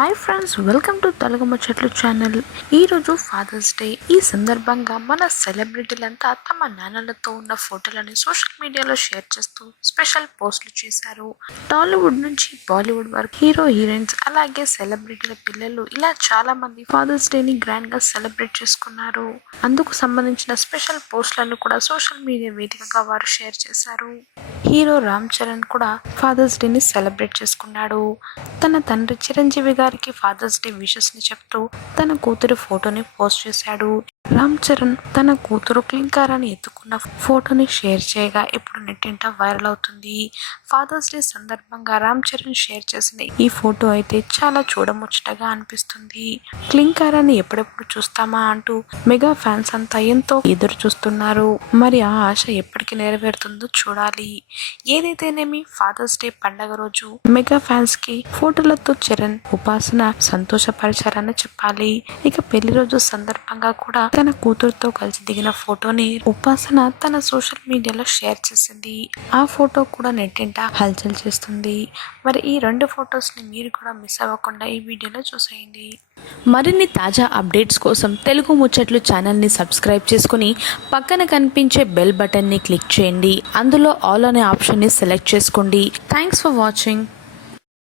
Hi friends welcome to Telugu ముచ్చట్లు channel ఈరోజు fathers day ఈ సందర్భంగా మన సెలబ్రిటీలంతా తమ నాన్నలతో ఉన్న ఫోటోలని సోషల్ మీడియాలో షేర్ చేస్తూ స్పెషల్ పోస్టులు చేశారు. టాలీవుడ్ నుంచి బాలీవుడ్ వరకు హీరో హీరోయిన్స్ అలాగే సెలబ్రిటీల పిల్లలు ఇలా చాలా మంది ఫాదర్స్ డేని గ్రాండ్గా సెలబ్రేట్ చేసుకున్నారు. అందుకు సంబంధించిన స్పెషల్ పోస్టులను కూడా సోషల్ మీడియా వేదికగా వారు షేర్ చేశారు. హీరో రామ్ చరణ్ కూడా ఫాదర్స్ డేని సెలబ్రేట్ చేసుకున్నాడు. తన తండ్రి చిరంజీవి గారికి ఫాదర్స్ డే విషెస్ని చెప్తూ తన కూతురు ఫోటోని పోస్ట్ చేశాడు. రామ్ చరణ్ తన కూతురు క్లింకారాన్ని ఎత్తుకున్న ఫోటోని షేర్ చేయగా ఇప్పుడు నెట్టింట వైరల్ అవుతుంది. ఫాదర్స్ డే సందర్భంగా రామ్ చరణ్ షేర్ చేసిన ఈ ఫోటో అయితే చాలా చూడముచ్చటగా అనిపిస్తుంది. క్లింకారాన్ని ఎప్పుడెప్పుడు చూస్తామా అంటూ మెగా ఫ్యాన్స్ అంతా ఎంతో ఎదురు చూస్తున్నారు. మరి ఆ ఆశ ఎప్పటికి నెరవేరుతుందో చూడాలి. ఏదైతేనేమి ఫాదర్స్ డే పండగ రోజు మెగా ఫ్యాన్స్కి ఫోటోలతో చరణ్ ఉపాసన సంతోషపరిచారని చెప్పాలి. ఇక పెళ్ళి రోజు సందర్భంగా కూడా తన కూతురుతో కలిసి దిగిన ఫోటోని ఉపాసన తన సోషల్ మీడియాలో షేర్ చేసింది. ఆ ఫోటో కూడా నెట్టింట హల్చల్ చేస్తుంది. మరి ఈ రెండు ఫొటోస్ని మీరు కూడా మిస్ అవ్వకుండా ఈ వీడియోలో చూసేయండి. మరిన్ని తాజా అప్డేట్స్ కోసం తెలుగు ముచ్చట్లు ఛానల్ని సబ్స్క్రైబ్ చేసుకుని పక్కన కనిపించే బెల్ బటన్ని క్లిక్ చేయండి. అందులో ఆల్ అనే ఆప్షన్ని సెలెక్ట్ చేసుకోండి. Thanks for watching.